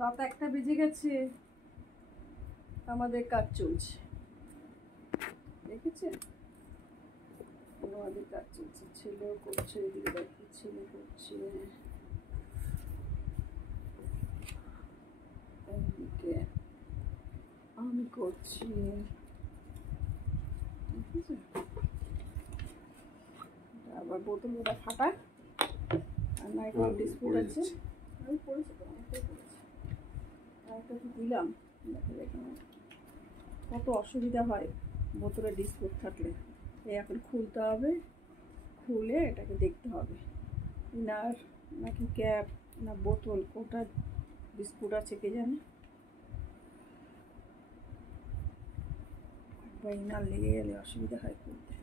রাত 1টা বেজে গেছে, আমাদের কাজ চলছে, দেখেছে আমাদের কাজ চলছে। ছেলেও করছে, এদিকে দেখি ছেলে করছে, এদিকে আমি করছি, দেখেছে। আবার বোতলটা ফাটা, আর নাইট্রোল ডিসপুট আছে, আমি পড়েছি তো, অনেকটাই পড়েছি। একটা তো দিলাম, দেখে কত অসুবিধা হয় বোতলে ডিসপুট থাকলে। এখন খুলতে হবে, খুলে এটাকে দেখতে হবে ইনার নাকি ক্যাপ না বোতল, কোনটা ডিসপুট আছে কে জানে। বা ইনার লেগে গেলে অসুবিধা হয় খুলতে।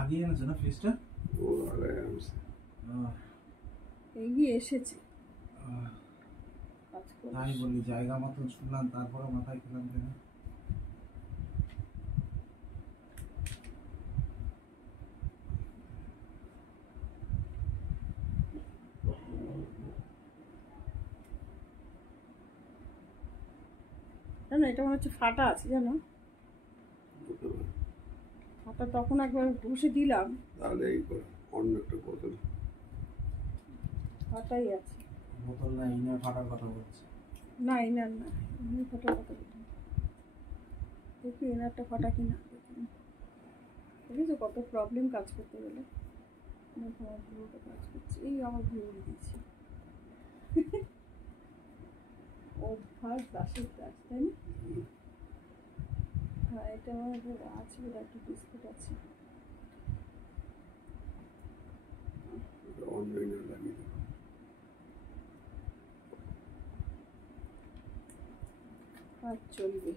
আগে এনেছে না ফ্রিজটা? ও আগে আনছে, এগিয়ে এসেছে। তাই বলি জায়গা মতন শুনলাম, তারপরে মাথায় খেলাম কেন। জানো এটা মনে হচ্ছে ফাটা আছে, জানো ফাটা। তখন একবার ঘষে দিলাম, তাহলে এই করে অন্য একটা বোতল ফাটাই আছে। বোতল না ইনার ফাটার কথা বলছে। না ইনার না, ইনার ফাটার কথা বলি। দেখি ইনারটা ফাটা কিনা দেখি। দেখেছো কত প্রবলেম কাজ করতে গেলে। আমার ভুলটা কাজ করছে, এই আমার ভুল দিয়েছি। অভ্যাস দাসের কাজ, তাই না? হ্যাঁ এটা আমাদের আছে, একটা বিস্কুট আছে। অন্য ইনার লাগিয়ে দেবো। কাজ চলবে।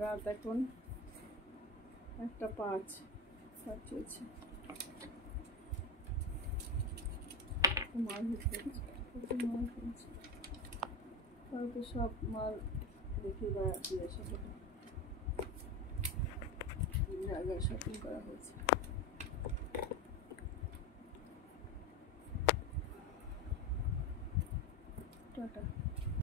রাত এখন 1:05, কাজ চলছে। মাল হচ্ছে, মাল হচ্ছে, কালকে সব মাল দেখে বেড়াচ্ছি, এসে জায়গায় শপিং করা হয়েছে। টাটা।